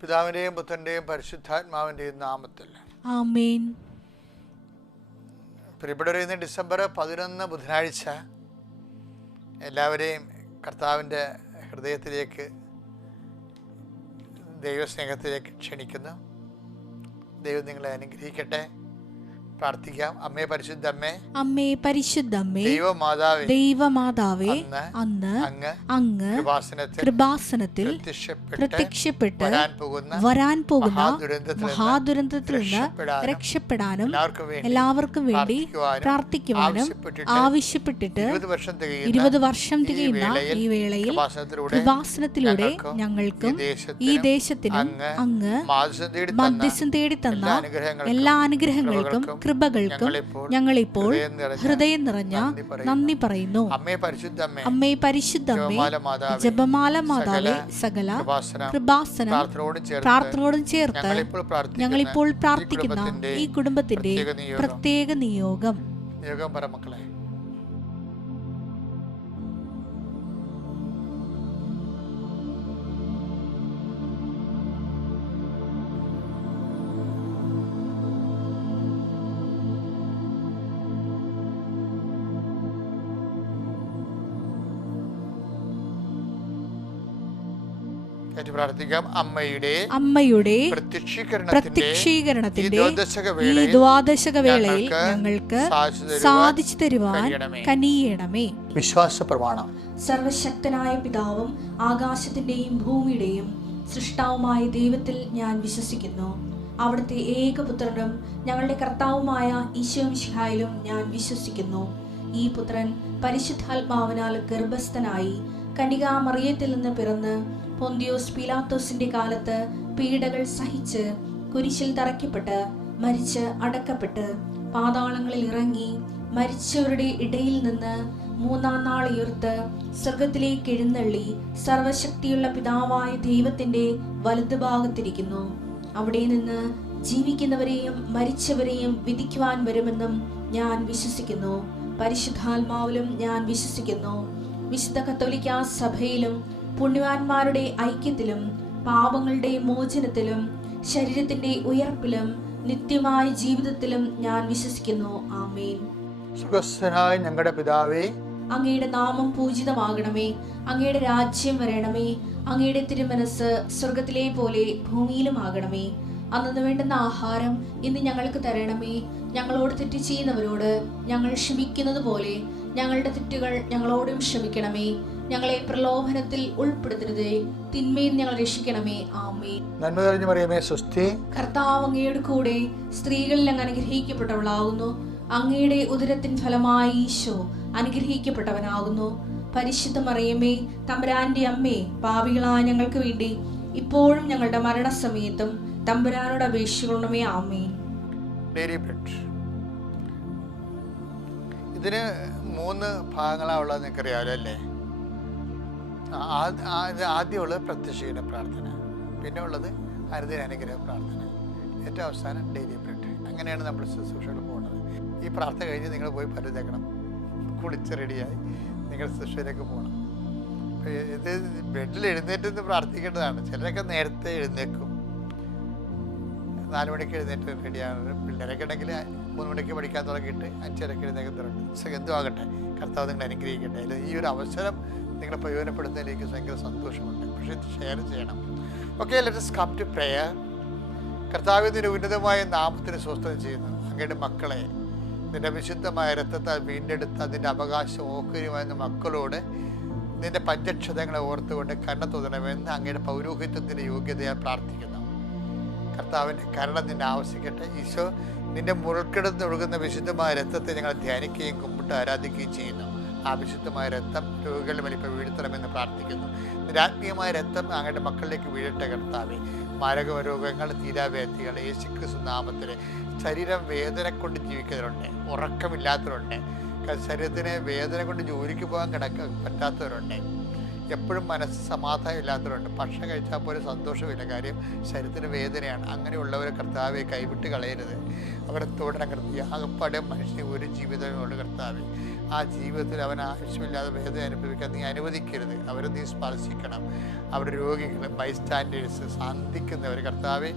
പിതാവിൻ്റെയും പുത്രൻ്റെയും പരിശുദ്ധാത്മാവിൻ്റെയും നാമത്തിൽ ആമേൻ. പ്രിയപ്പെട്ടവരെ, ഇന്ന് ഡിസംബർ 11 ബുധനാഴ്ച എല്ലാവരെയും കർത്താവിൻ്റെ ഹൃദയത്തിലേക്ക്, ദൈവസ്നേഹത്തിലേക്ക് ക്ഷണിക്കുന്നു. ദൈവം നിങ്ങളെ അനുഗ്രഹിക്കട്ടെ. പ്രാർത്ഥിക്കാം. അമ്മേ പരിശുദ്ധ അമ്മേ, അമ്മേ പരിശുദ്ധ അമ്മേ, ദൈവമാതാവേ, ദൈവമാതാവേ, അന്ന് അങ്ങ് കൃപാസനത്തിൽ പ്രത്യക്ഷപ്പെട്ട് വരാൻ പോകുന്ന മഹാദുരന്തത്തിൽ നിന്ന് രക്ഷപ്പെടാനും എല്ലാവർക്കും വേണ്ടി പ്രാർത്ഥിക്കുവാനും ആവശ്യപ്പെട്ടിട്ട് 20 വർഷം തികയുന്ന ഈ വേളയിൽ കൃപാസനത്തിലൂടെ ഞങ്ങൾക്കും ഈ ദേശത്തിനും അങ്ങ് മധ്യസ്ഥം തേടി തന്ന എല്ലാ അനുഗ്രഹങ്ങൾക്കും കൃപകൾക്കും ഞങ്ങളിപ്പോൾ ഹൃദയം നിറഞ്ഞ നന്ദി പറയുന്നു. അമ്മേ പരിശുദ്ധ അമ്മേ, ജപമാല മാതാവേ, സകല കൃപാസനം പ്രാർത്ഥനയോടും ചേർത്ത് ഞങ്ങളിപ്പോൾ പ്രാർത്ഥിക്കുന്ന ഈ കുടുംബത്തിന്റെ പ്രത്യേക നിയോഗം. മക്കളെ, പ്രാർത്ഥിക്കാം. അമ്മയുടെ പ്രത്യക്ഷീകരണത്തിന്റെ ഈ ദ്വാദശക വേളയിൽ ഞങ്ങൾക്ക് സാധിച്ചു തരുവാൻ കനിയണമേ. വിശ്വാസ പ്രമാണം. സർവശക്തനായ പിതാവും ആകാശത്തിന്റെയും ഭൂമിയുടെയും സൃഷ്ടാവുമായ ദൈവത്തിൽ ഞാൻ വിശ്വസിക്കുന്നു. അവിടുത്തെ ഏകപുത്രനും ഞങ്ങളുടെ കർത്താവുമായ ഈശോ മിശിഹായിലും ഞാൻ വിശ്വസിക്കുന്നു. ഈ പുത്രൻ പരിശുദ്ധാത്മാവിനാൽ ഗർഭസ്ഥനായി കന്യകാമറിയത്തിൽ നിന്ന് പിറന്ന് പൊന്തിയോസ് പീലാത്തോസിന്റെ കാലത്ത് പീഡകൾ സഹിച്ച് കുരിശിൽ തറയ്ക്കപ്പെട്ട് മരിച്ച് അടക്കപ്പെട്ട് പാതാളങ്ങളിൽ ഇറങ്ങി മരിച്ചവരുടെ ഇടയിൽ നിന്ന് 3-ാം നാൾ ഉയർത്ത് സ്വർഗത്തിലേക്ക് എഴുന്നള്ളി സർവശക്തിയുള്ള പിതാവായ ദൈവത്തിന്റെ വലതുഭാഗത്തിരിക്കുന്നു. അവിടെ നിന്ന് ജീവിക്കുന്നവരെയും മരിച്ചവരെയും വിധിക്കുവാൻ വരുമെന്നും ഞാൻ വിശ്വസിക്കുന്നു. പരിശുദ്ധാത്മാവിലും ഞാൻ വിശ്വസിക്കുന്നു. വിശുദ്ധ കത്തോലിക്കാ സഭയിലും പുണ്യവാന്മാരുടെ ഐക്യത്തിലും പാപങ്ങളുടെ മോചനത്തിലും ശരീരത്തിന്റെ ഉയർപ്പിലും നിത്യമായ ജീവിതത്തിലും ഞാൻ വിശ്വസിക്കുന്നു. ആമേൻ. സുഖസ്ഥനായ ഞങ്ങളുടെ പിതാവേ, അങ്ങയുടെ നാമം പൂജിതമാകണമേ. അങ്ങയുടെ രാജ്യം വരണമേ. അങ്ങയുടെ തിരുമനസ് സ്വർഗത്തിലെ പോലെ ഭൂമിയിലും ആകണമേ. അന്നു വേണ്ടുന്ന ആഹാരം ഇന്ന് ഞങ്ങൾക്ക് തരണമേ. ഞങ്ങളോട് തെറ്റ് ചെയ്യുന്നവരോട് ഞങ്ങൾ ക്ഷമിക്കുന്നത് പോലെ ഞങ്ങളുടെ തെറ്റുകൾ ഞങ്ങളോടും ക്ഷമിക്കണമേ. ഞങ്ങളെ പ്രലോഭനത്തിൽ ഉൾപ്പെടുത്തരുതേ, തിന്മയിൽ ഞങ്ങൾ രക്ഷിക്കണമേ. ആമേൻ. നന്മ നിറഞ്ഞ മറിയമേ, സ്വസ്തി. കർത്താവ് അങ്ങയുടെ കൂടെ സ്ത്രീകളിൽ അങ്ങ് അനുഗ്രഹിക്കപ്പെട്ടവളാകുന്നു. അങ്ങയുടെ ഉദരത്തിൻ ഫലമായി ഈശോ അനുഗ്രഹിക്കപ്പെട്ടവനാകുന്നു. പരിശുദ്ധ മറിയമേ, തമ്പുരാന്റെ അമ്മേ, പാപികളായ ഞങ്ങൾക്ക് വേണ്ടി ഇപ്പോഴും ഞങ്ങളുടെ മരണസമയത്തും തമ്പുരാനോട് അപേക്ഷിക്കണമേ. ആമേൻ. ഇതിന് 3 ഭാഗങ്ങളാണുള്ളത്, നിങ്ങൾക്കറിയാമല്ലോ അല്ലേ? ആദ്യമുള്ളത് പ്രത്യക്ഷീകരണ പ്രാർത്ഥന, പിന്നെ ഉള്ളത് അനുദിന അനുഗ്രഹ പ്രാർത്ഥന, ഏറ്റവും അവസാനം ഡെയിലി ബ്രെഡ്. അങ്ങനെയാണ് നമ്മൾ ശുശ്രൂഷകൾ പോകുന്നത്. ഈ പ്രാർത്ഥന കഴിഞ്ഞ് നിങ്ങൾ പോയി പല്ലുതേക്കണം, കുളിച്ച് റെഡിയായി നിങ്ങൾ ശുശ്രൂഷയിലേക്ക് പോകണം. ഇത് ബെഡിൽ എഴുന്നേറ്റ് പ്രാർത്ഥിക്കേണ്ടതാണ്. ചിലരൊക്കെ നേരത്തെ എഴുന്നേക്കും, 4 മണിക്ക് എഴുന്നേറ്റ് റെഡിയാണ്. പിള്ളേരൊക്കെ ഉണ്ടെങ്കിൽ 3 മണിക്ക് പഠിക്കാൻ തുടങ്ങിയിട്ട് 5:30 എഴുന്നേക്കുന്നുണ്ട്. എന്തും ആകട്ടെ, കർത്താവ് നിങ്ങൾ അനുഗ്രഹിക്കട്ടെ. ഈ ഒരു അവസരം നിങ്ങളെ പ്രയോജനപ്പെടുന്നതിലേക്ക് ഭയങ്കര സന്തോഷമുണ്ട്. പക്ഷേ ഇത് ഷെയർ ചെയ്യണം. Okay, let us come to prayer. കർത്താവിൻ്റെ ഉന്നതമായ നാമത്തിന് സ്വസ്ഥത ചെയ്യുന്നു. അങ്ങയുടെ മക്കളെ നിന്റെ വിശുദ്ധമായ രക്തത്താൽ വീണ്ടെടുത്ത് അതിൻ്റെ അവകാശം ഓഹരിയുമായിരുന്ന മക്കളോട് നിന്റെ പഞ്ചക്ഷതങ്ങളെ ഓർത്തുകൊണ്ട് കണ്ണ തോന്നണമെന്ന് അങ്ങയുടെ പൗരോഹിത്യത്തിൻ്റെ യോഗ്യതയാൽ പ്രാർത്ഥിക്കുന്നു. കർത്താവിൻ്റെ കരുണ നിന്നെ ആവശ്യിക്കട്ടെ. ഈശോ, നിന്റെ മുൾക്കിടന്ന് ഒഴുകുന്ന വിശുദ്ധമായ രക്തത്തെ ഞങ്ങൾ ധ്യാനിക്കുകയും കുമ്പിട്ട് ആരാധിക്കുകയും ചെയ്യുന്നു. ആ വിശുദ്ധമായ രക്തം രോഗികളുടെ മേൽ ഇപ്പോൾ വീഴ്ത്തണമെന്ന് പ്രാർത്ഥിക്കുന്നു. നിരാത്മീയമായ രക്തം അങ്ങയുടെ മക്കളിലേക്ക് വീഴട്ടെ കർത്താവേ. മാരക രോഗങ്ങൾ, തീരാവ്യാധികൾ യേശുക്രിസ്തു നാമത്തിൽ, ശരീരം വേദന കൊണ്ട് ജീവിക്കുന്നവരുണ്ട്, ഉറക്കമില്ലാത്തവരുണ്ട്, ശരീരത്തിന് വേദന കൊണ്ട് ജോലിക്ക് പോകാൻ പറ്റാത്തവരുണ്ട്, എപ്പോഴും മനസ്സ് സമാധാനം ഇല്ലാത്തവരുണ്ട്, ഭക്ഷണം കഴിച്ചാൽ പോലും സന്തോഷമില്ല, കാര്യം ശരീരത്തിന് വേദനയാണ്. അങ്ങനെയുള്ളവരെ കർത്താവെ കൈവിട്ട് കളയരുത്. അവരെ തുടരാൻ കർത്താവ്. ആകപ്പാടെ മനുഷ്യന് ഒരു ജീവിതമേ ഉള്ളൂ കർത്താവെ. ആ ജീവിതത്തിൽ അവൻ ആവശ്യമില്ലാതെ വേദന അനുഭവിക്കാൻ നീ അനുവദിക്കരുത്. അവരെ നീ സ്പർശിക്കണം. അവിടെ രോഗികൾ, ബൈസ്റ്റാൻഡേഴ്സ്, സന്ധിക്കുന്നവർ കർത്താവെ,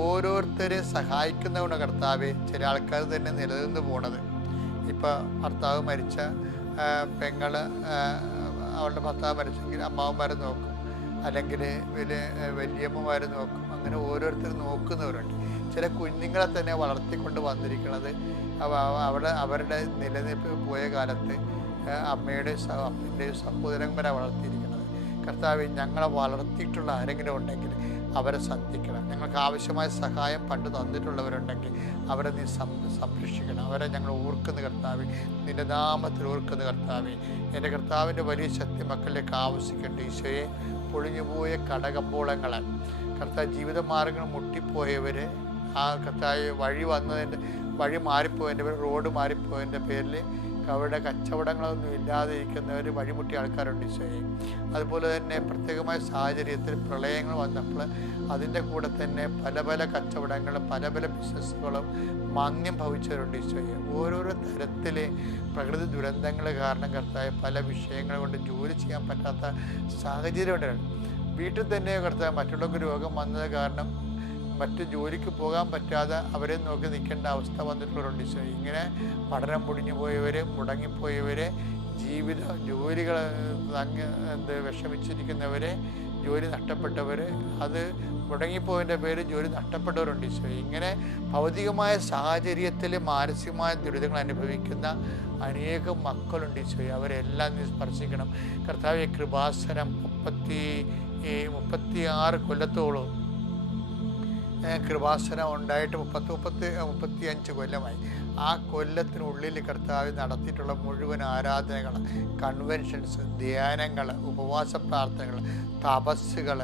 ഓരോരുത്തരെ സഹായിക്കുന്നവരുടെ കർത്താവെ. ചില ആൾക്കാർ തന്നെ നിലനിന്ന് പോണത്, ഇപ്പം ഭർത്താവ് മരിച്ച പെങ്ങള് അവളുടെ ഭർത്താവ് മരിച്ചെങ്കിൽ അമ്മാവന്മാരെ നോക്കും, അല്ലെങ്കിൽ വലിയമ്മമാരെ നോക്കും. അങ്ങനെ ഓരോരുത്തർ നോക്കുന്നവരുണ്ട്. ചില കുഞ്ഞുങ്ങളെ തന്നെ വളർത്തിക്കൊണ്ട് വന്നിരിക്കുന്നത് അവരുടെ നിലനിൽപ്പ് പോയ കാലത്ത് അമ്മയുടെയും അപ്പൻ്റെയും സഹോദരന്മാരെ വളർത്തിയിരിക്കുന്നത്. കർത്താവ്, ഞങ്ങളെ വളർത്തിയിട്ടുള്ള ആരെങ്കിലും ഉണ്ടെങ്കിൽ അവരെ സന്ധിക്കണം. ഞങ്ങൾക്ക് ആവശ്യമായ സഹായം പണ്ട് തന്നിട്ടുള്ളവരുണ്ടെങ്കിൽ അവരെ നീ സംരക്ഷിക്കണം. അവരെ ഞങ്ങൾ ഓർക്കുന്ന കർത്താവ്, നിന്റെ നാമത്തിൽ ഓർക്കുന്ന കർത്താവ്. എൻ്റെ കർത്താവിൻ്റെ വലിയ ശക്തി മക്കളിലേക്ക് ആവശ്യിക്കട്ടെ. ഈശോയെ, പൊളിഞ്ഞുപോയ കടകമ്പോളങ്ങളെ കർത്താവ്, ജീവിതമാർഗ്ഗങ്ങൾ മുട്ടിപ്പോയവർ, ആ കർത്താവ് വഴി മാറിപ്പോയതിൻ്റെ പേര്, റോഡ് മാറിപ്പോയതിൻ്റെ പേരിൽ അവരുടെ കച്ചവടങ്ങളൊന്നും ഇല്ലാതെ ഇരിക്കുന്നവർ, വഴിമുട്ടിയ ആൾക്കാരുണ്ട് ഈശോയെ. അതുപോലെ തന്നെ പ്രത്യേകമായ സാഹചര്യത്തിൽ പ്രളയങ്ങൾ വന്നപ്പോൾ അതിൻ്റെ കൂടെ തന്നെ പല പല കച്ചവടങ്ങളും പല പല ബിസിനസ്സുകളും മാന്ദ്യം ഭവിച്ചവരുണ്ട് ഈശോയെ. ഓരോരോ തരത്തിൽ പ്രകൃതി ദുരന്തങ്ങൾ കാരണം കർത്താവ് പല വിഷയങ്ങൾ കൊണ്ട് ജോലി ചെയ്യാൻ പറ്റാത്ത സാഹചര്യം ഉണ്ടായിരുന്നു. വീട്ടിൽ തന്നെ കർത്താവ് മറ്റുള്ളവർക്ക് രോഗം വന്നത് കാരണം മറ്റ് ജോലിക്ക് പോകാൻ പറ്റാതെ അവരെ നോക്കി നിൽക്കേണ്ട അവസ്ഥ വന്നിട്ടുള്ളവരുണ്ട് ഈശോയെ. ഇങ്ങനെ പഠനം മുടിഞ്ഞു പോയവർ, മുടങ്ങിപ്പോയവർ, ജോലികൾ വിഷമിച്ചിരിക്കുന്നവർ, ജോലി നഷ്ടപ്പെട്ടവർ, അത് മുടങ്ങിപ്പോയതിൻ്റെ പേര് ജോലി നഷ്ടപ്പെട്ടവരുണ്ട് ഈശോയെ. ഇങ്ങനെ ഭൗതികമായ സാഹചര്യത്തിൽ മാനസികമായ ദുരിതങ്ങൾ അനുഭവിക്കുന്ന അനേകം മക്കളുണ്ട് ഈശോയെ. അവരെല്ലാം നീ സ്പർശിക്കണം കർത്താവെ. കൃപാസനം 36 കൊല്ലത്തോളം കൃപാസനം ഉണ്ടായിട്ട് 35 കൊല്ലമായി. ആ കൊല്ലത്തിനുള്ളിൽ കർത്താവ് നടത്തിയിട്ടുള്ള മുഴുവൻ ആരാധനകൾ, കൺവെൻഷൻസ്, ധ്യാനങ്ങൾ, ഉപവാസ പ്രാർത്ഥനകൾ, തപസ്സുകൾ,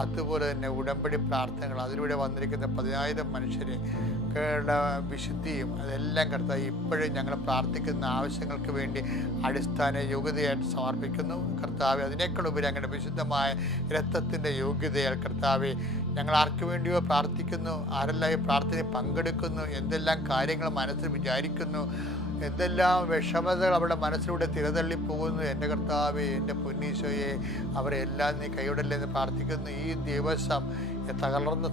അതുപോലെ തന്നെ ഉടമ്പടി പ്രാർത്ഥനകൾ, അതിലൂടെ വന്നിരിക്കുന്ന 10,000 മനുഷ്യരെ വിശുദ്ധിയും, അതെല്ലാം കർത്താവ് ഇപ്പോഴും ഞങ്ങൾ പ്രാർത്ഥിക്കുന്ന ആവശ്യങ്ങൾക്ക് വേണ്ടി അടിസ്ഥാന യോഗ്യതയായിട്ട് സമർപ്പിക്കുന്നു കർത്താവ്. അതിനേക്കാളുപരി അങ്ങനെ വിശുദ്ധമായ രക്തത്തിൻ്റെ യോഗ്യതയാൽ കർത്താവ് ഞങ്ങൾ ആർക്ക് വേണ്ടിയോ പ്രാർത്ഥിക്കുന്നു, ആരെല്ലാം ഈ പ്രാർത്ഥനയിൽ പങ്കെടുക്കുന്നു, എന്തെല്ലാം കാര്യങ്ങൾ മനസ്സിൽ വിചാരിക്കുന്നു, എന്തെല്ലാം വിഷമതകൾ അവരുടെ മനസ്സിലൂടെ തിരതള്ളിപ്പോകുന്നു. എൻ്റെ കർത്താവേ, എൻ്റെ പൊന്നീശോയെ, അവരെല്ലാം നീ കൈവിടല്ലെന്ന് പ്രാർത്ഥിക്കുന്നു. ഈ ദിവസം തളർന്നു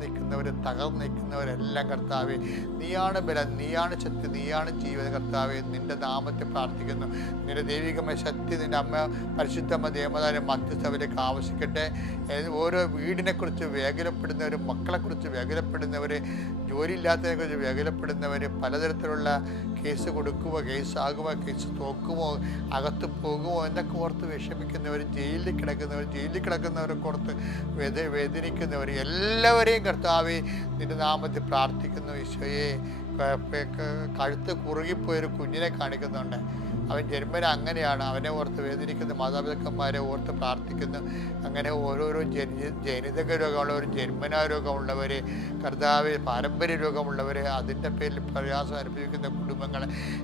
നിൽക്കുന്നവരെല്ലാം കർത്താവേ, നീയാണ് ബലം, നീയാണ് ശക്തി, നീയാണ് ജീവിതം കർത്താവേ. നിൻ്റെ നാമത്തെ പ്രാർത്ഥിക്കുന്നു. നിൻ്റെ ദൈവികമായ ശക്തി നിൻ്റെ അമ്മ പരിശുദ്ധമ്മ ദേവതാവിൻ്റെ മധ്യസ്ഥവരേക്ക് ആവശ്യിക്കട്ടെ. ഓരോ വീടിനെക്കുറിച്ച് വേഗലപ്പെടുന്നവർ, മക്കളെക്കുറിച്ച് വേഗലപ്പെടുന്നവർ, ജോലിയില്ലാത്തതിനെക്കുറിച്ച് വേഗലപ്പെടുന്നവർ, പലതരത്തിലുള്ള കേസ് കൊടുക്കുമോ, കേസാകുമോ, കേസ് തോക്കുമോ, അകത്ത് പോകുമോ എന്നൊക്കെ ഓർത്ത് വിഷമിക്കുന്നവർ, ജയിലിൽ കിടക്കുന്നവരൊക്കെ ഓർത്ത് വേദനിക്കുന്നവർ എല്ലാവരെയും കർത്താവേ നിന്റെ നാമത്തിൽ പ്രാർത്ഥിക്കുന്നു. ഈശോയെ, കഴുത്ത് കുറുകിപ്പോയൊരു കുഞ്ഞിനെ കാണിക്കുന്നുണ്ട്. അവൻ ജന്മന അങ്ങനെയാണ്. അവനെ ഓർത്ത് വേദനിക്കുന്ന മാതാപിതാക്കന്മാരെ ഓർത്ത് പ്രാർത്ഥിക്കുന്നു. അങ്ങനെ ഓരോരോ ജനിതക രോഗമുള്ളവർ, ജന്മനാ രോഗമുള്ളവർ, കർത്താവ് പാരമ്പര്യ രോഗമുള്ളവർ, അതിൻ്റെ പേരിൽ പ്രയാസം അനുഭവിക്കുന്ന കുടുംബങ്ങൾ,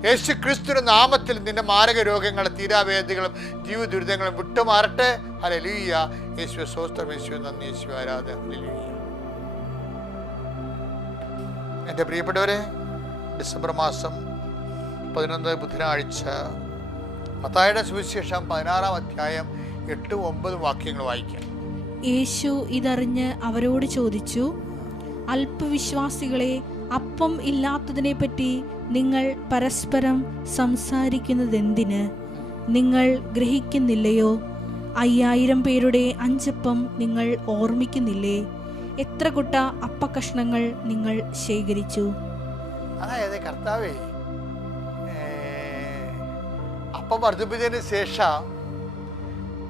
യേശു ക്രിസ്തുവിന്റെ നാമത്തിൽ നിന്റെ മാരക രോഗങ്ങളും തീരാവേദികളും ജീവ ദുരിതങ്ങളും വിട്ടുമാറട്ടെ. ഹല്ലേലൂയ. യേശുവേ സ്തോത്രം, യേശുവേ നന്ദി, യേശുവേ ആരാധന. ഹല്ലേലൂയ. എൻ്റെ പ്രിയപ്പെട്ടവരെ, ഡിസംബർ മാസം 11 ബുധനാഴ്ച മത്തായിയുടെ സുവിശേഷം 16-ാം അധ്യായം 8-9 വാക്യങ്ങൾ വായിക്കാം. യേശു ഇതറിഞ്ഞ് അവരോട് ചോദിച്ചു, അല്പവിശ്വാസികളെ, അപ്പം ഇല്ലാത്തതിനെപ്പറ്റി നിങ്ങൾ പരസ്പരം സംസാരിക്കുന്നതെന്തിന്? നിങ്ങൾ ഗ്രഹിക്കുന്നില്ലയോ? 5000 പേരുടെ 5 അപ്പം നിങ്ങൾ ഓർമ്മിക്കുന്നില്ലേ? എത്ര കുട്ട അപ്പക്കഷ്ണങ്ങൾ നിങ്ങൾ ശേഖരിച്ചു? അതായത് കർത്താവേ, അപ്പം വർദ്ധിപ്പിച്ചതിന് ശേഷം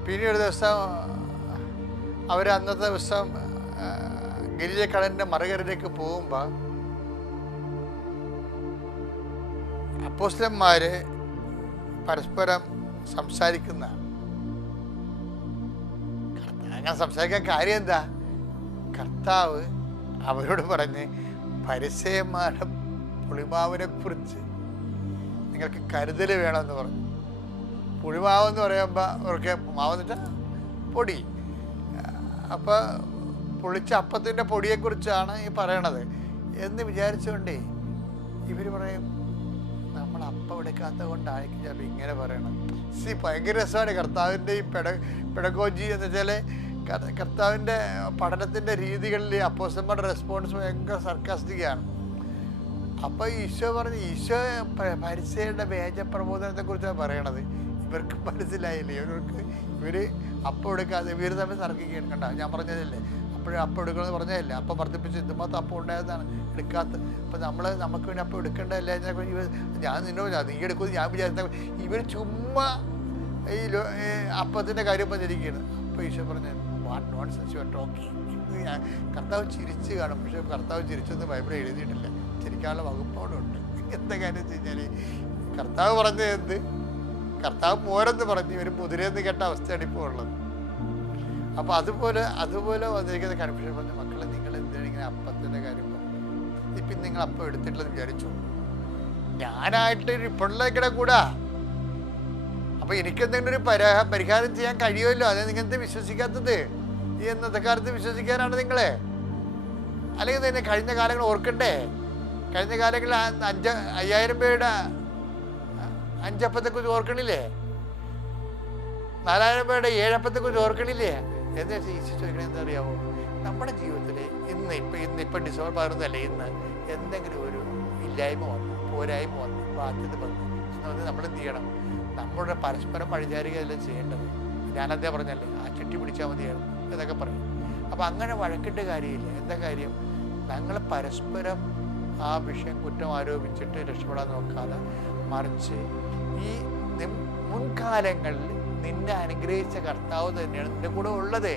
പിന്നീട് ദിവസം അന്നത്തെ ദിവസം ഗിരിജക്കടലിൻ്റെ മറുകരയിലേക്ക് പോകുമ്പോൾ അപ്പോസ്തലന്മാര് പരസ്പരം സംസാരിക്കുന്നതാണ്. അങ്ങനെ സംസാരിക്കാൻ കാര്യം എന്താ? കർത്താവ് അവരോട് പറഞ്ഞ്, ഫരിസേയന്മാരുടെ പുളിമാവിനെ കുറിച്ച് നിങ്ങൾക്ക് കരുതൽ വേണമെന്ന് പറഞ്ഞു. പുളിമാവെന്ന് പറയുമ്പോൾ അവർക്ക് മാവെന്ന് വെച്ചാൽ പൊടി. അപ്പോൾ പൊളിച്ച അപ്പത്തിൻ്റെ പൊടിയെക്കുറിച്ചാണ് ഈ പറയണത് എന്ന് വിചാരിച്ചുകൊണ്ടേ ഇവർ പറയും, നമ്മൾ അപ്പം എടുക്കാത്തത് കൊണ്ടായിരിക്കും ചിലപ്പോൾ ഇങ്ങനെ പറയണം. ഭയങ്കര രസമാണ് കർത്താവിൻ്റെ ഈ പെഡഗോജി എന്ന് വെച്ചാൽ കർത്താവിൻ്റെ പഠനത്തിൻ്റെ രീതികളിൽ അപ്പോസ്തലന്മാരുടെ റെസ്പോൺസ് ഭയങ്കര സർക്കാസ്റ്റിക്കാണ്. അപ്പോൾ ഈശോ പരിസയുടെ വേദപ്രബോധനത്തെക്കുറിച്ചാണ് പറയണത്. ഇവർക്ക് മനസ്സിലായില്ലേ, ഇവർ അപ്പം എടുക്കാതെ ഇവർ തമ്മിൽ തർക്കിക്കുകയാണ്. കണ്ട, ഞാൻ പറഞ്ഞതല്ലേ, അപ്പോഴും അപ്പം എടുക്കണമെന്ന് പറഞ്ഞതല്ലേ, അപ്പം വർദ്ധിപ്പിച്ച് ഇതുമാത്രം അപ്പം ഉണ്ടായതാണ് എടുക്കാത്തത്. അപ്പം നമുക്ക് വേണ്ടി അപ്പം എടുക്കേണ്ടതല്ലേ, ഞാൻ നീ എടുക്കുമെന്ന് ഞാൻ വിചാരിച്ച ഇവർ ചുമ്മാ ഈ അപ്പത്തിൻ്റെ കാര്യം പറഞ്ഞിരിക്കുകയാണ്. അപ്പോൾ ഈശോ പറഞ്ഞു, what nonsense you are talking. കർത്താവ് ചിരിച്ച് കാണും, പക്ഷെ കർത്താവ് ചിരിച്ചൊന്നും ബൈബിൾ എഴുതിയിട്ടില്ല. ചിരിക്കാനുള്ള വകുപ്പോടുണ്ട്. എന്താ കാര്യം വെച്ച് കഴിഞ്ഞാൽ കർത്താവ് പറഞ്ഞത് എന്ത്, കർത്താവ് മോരെന്ന് പറഞ്ഞ് ഇവർ മുതിരെന്ന് കേട്ട അവസ്ഥയാണ് ഇപ്പോൾ ഉള്ളത്. അപ്പോൾ അതുപോലെ വന്നിരിക്കുന്ന കൺഫ്യൂഷൻ പറഞ്ഞ മക്കളെ, നിങ്ങൾ എന്താണ് ഇങ്ങനെ അപ്പത്തിൻ്റെ കാര്യം പറഞ്ഞു? ഇപ്പം നിങ്ങൾ അപ്പം എടുത്തിട്ടുള്ളത് വിചാരിച്ചു, ഞാനായിട്ട് ഇപ്പോഴേക്കിടെ കൂടാ. അപ്പോൾ എനിക്കെന്തെങ്കിലും ഒരു പരിഹാരം ചെയ്യാൻ കഴിയുമല്ലോ. അത് നിങ്ങളെന്ത് വിശ്വസിക്കാത്തത്? ഈ ഇന്നത്തെ കാലത്ത് വിശ്വസിക്കാനാണ് നിങ്ങളെ? അല്ലെങ്കിൽ തന്നെ കഴിഞ്ഞ കാലങ്ങൾ ഓർക്കണ്ടേ? കഴിഞ്ഞ കാലങ്ങളിൽ 5000 പേരുടെ 5 അപ്പത്തെക്കുറിച്ച് ഓർക്കണില്ലേ? 4000 പേരുടെ 7 അപ്പത്തെക്കുറിച്ച് ഓർക്കണില്ലേ? എന്താ ഈശോ ചോദിക്കണേ എന്താ അറിയാമോ? നമ്മുടെ ജീവിതത്തിൽ ഇപ്പം ഡിസംബർ 11 അല്ലേ, ഇന്ന് എന്തെങ്കിലും ഒരു ഇല്ലായ്മ വന്നു, പോരായ്മ വന്നു, ബാധ്യത വന്നു, നമ്മൾ എന്ത് ചെയ്യണം? നമ്മുടെ പരസ്പരം പഴിചാരുകയല്ല ചെയ്യേണ്ടത്. ഞാനതേ പറഞ്ഞല്ലേ, ആ ചുറ്റി പിടിച്ചാൽ മതിയാണ് എന്നൊക്കെ പറയും. അപ്പം അങ്ങനെ വഴക്കിട്ട് കാര്യമില്ല. എന്താ കാര്യം? ഞങ്ങൾ പരസ്പരം ആ വിഷയം കുറ്റം ആരോപിച്ചിട്ട് രക്ഷപ്പെടാൻ നോക്കാതെ, മറിച്ച് ഈ മുൻകാലങ്ങളിൽ നിന്നെ അനുഗ്രഹിച്ച കർത്താവ് തന്നെയാണ് നിന്റെ കൂടെ ഉള്ളത്.